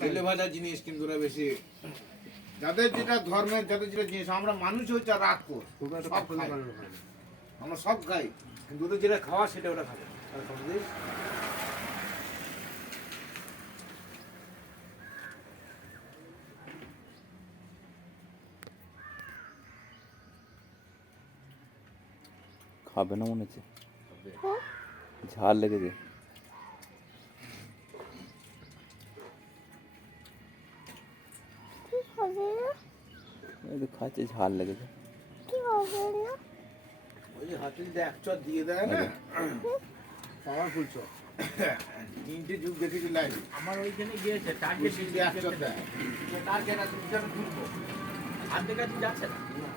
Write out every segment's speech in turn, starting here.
তেলে ভাজা জিনিস কিন্তু ওরা বেশি যাদের যেটা ধর্মের যাদের যেটা জিনিস আমরা মানুষ হচ্ছে রাগ কর সব খাই। আমরা সব খাই। কিন্তু ওদের যেটা খাওয়া সেটা ওরা খাবে। খাবে না মনে হচ্ছে। ঝাল লেগেছে কি হবে না এই তো খাচ্ছে ঝাল লেগেছে। কি হবে না? ওই যে হাতে এক চট দিয়ে দেয় না পাওয়ারফুল চট তিনটে যুগ দেখেছি লাইভ আমার ওইখানে গিয়েছে টার্গেট বেশি দিয়ে এক চট দেয়। টার্গেট আছে ঘুরবো। দেখা যাচ্ছে না।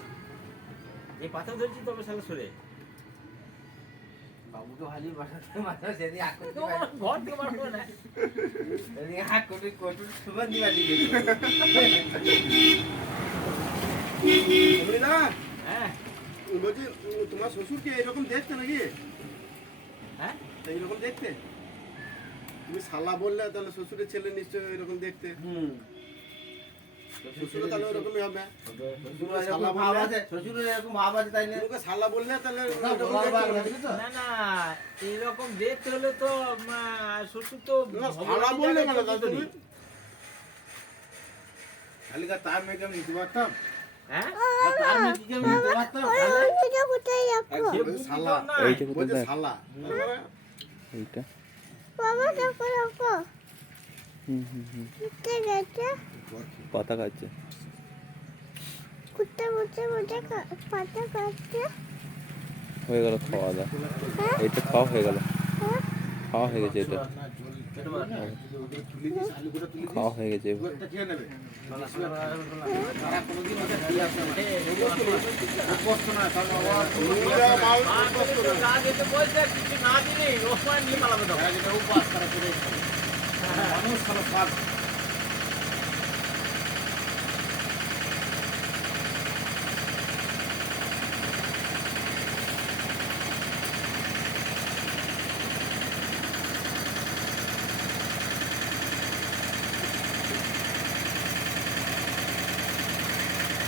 এই পাথর ধরছি তবে সালে সরে বাবুকে ভালোই বাসাতে মাথা সেদিন ঘর বার না সেদিন দিবা দিবে হ্যাঁ। বলছি তোমার শ্বশুরকে এরকম দেখতে নাকি? হ্যাঁ? এইরকম দেখতে? তুমি শালা বললে তাহলে শ্বশুরের ছেলে নিশ্চয়ই এরকম দেখতে। হুম। শ্বশুরও তাহলে ওরকমই হবে। শালা বললে তাহলে? না না এরকম দেখতে হলে তো শ্বশুর তো শালা বললে মানে তুমি? পারি। তার মেয়েকে আমি নিতে পারতাম? হ্যাঁ। এইটা বাবা হুম হুম হুম। গেছে পাতা খাচ্ছে। কুত্তা বসে বসে পাতা খাচ্ছে। হয়ে গেল খাওয়া দাওয়া। হ্যাঁ? এইটা খাওয়া হয়ে গেল। হ্যাঁ? খাওয়া হয়ে গেছে এটা খাওয়া হয়ে গেছে এবার। দুধটা খেয়ে নেবে তারা কোনোদিন ওকে দিয়ে আসবে না কষ্ট না তাহলে আবার নুনরা মাল আর যদি তো না দিতে বলছে, কিছু না দিলে ওসমান নিয়ে পালাবে তখন। হ্যাঁ, যেটা উপবাস করা করে মানুষ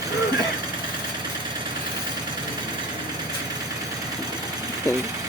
ভালো স্বাদ তো